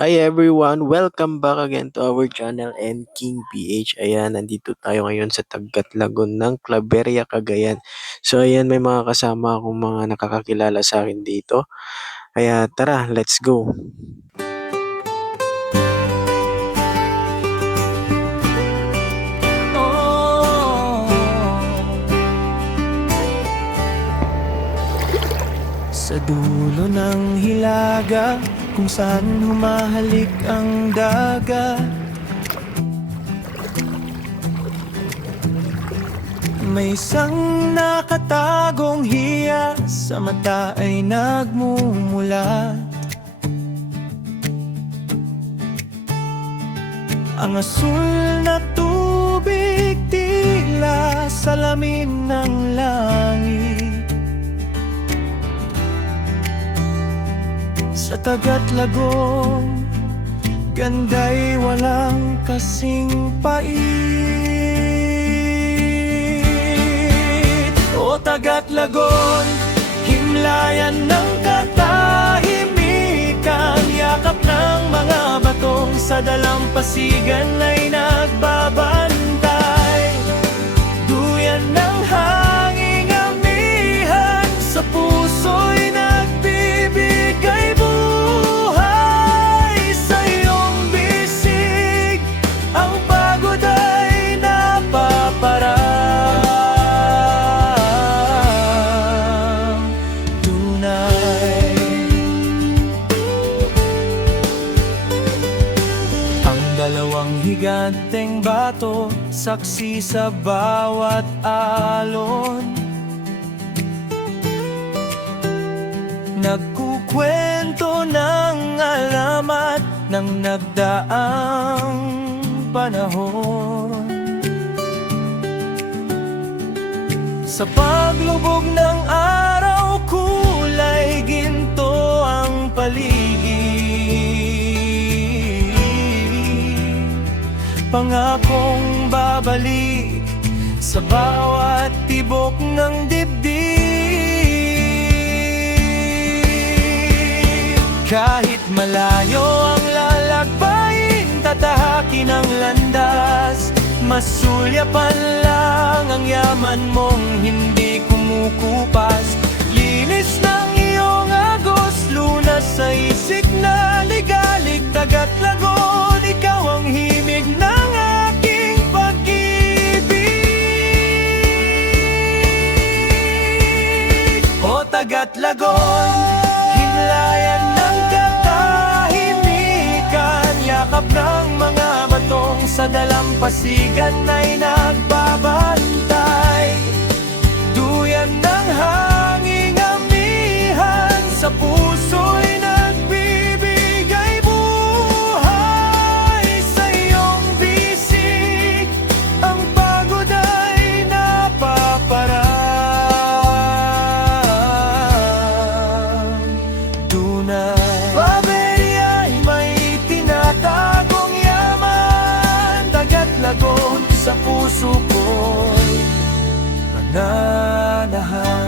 Hi everyone! Welcome back again to our channel and King PH. Ayan, nandito tayo ngayon sa Taggatlagon ng Claveria, Cagayan. So ayan, may mga kasama akong mga nakakakilala sa akin dito. Kaya tara, let's go! Sa dulo ng hilaga, kung saan humahalik ang dagat, may isang nakatagong hiya, sa mata ay nagmumulat. Ang asul na tubig, tila salamin ng langit. Sa Tagatlagon, ganda'y walang kasing pait. O Tagatlagon, himlayan ng katahimikan, yakap ng mga batong sa dalampasigan ay nagbabantay. Duyan ng hanging amihan, sa puso'y nagbibigay buhay. Sa iyong bisig, ang pagod ay napaparang tunay. Ang dalawang higanteng bato, saksi sa bawat alon, nagkukwento ng alamat ng nagdaang panahon. Sa paglubog ng araw, kulay ginto ang paligid. Pangakong babalik sa bawat tibok ng dibdib. Kahit malayo ang lalakbayin, tatahakin ang landas. Masulyapan lang ang yaman mong hindi kumukupas. Linis ng iyong agos, lunas sa isik na ligalig. Tagatlagon, ikaw ang himig ng aking pag-ibig. O Tagatlagon, himlayan ng katahimikan, yakap ng mga batong sa dalampasigan ay nagbabantay. Duyan ng hanging amihan, sa puso'y nagbibigay buhay. Sa iyong bisig, ang pagod ay napaparang tunay. Claveria ay may tinatagong yaman, Tagatlagon sa puso ko'y mananahan.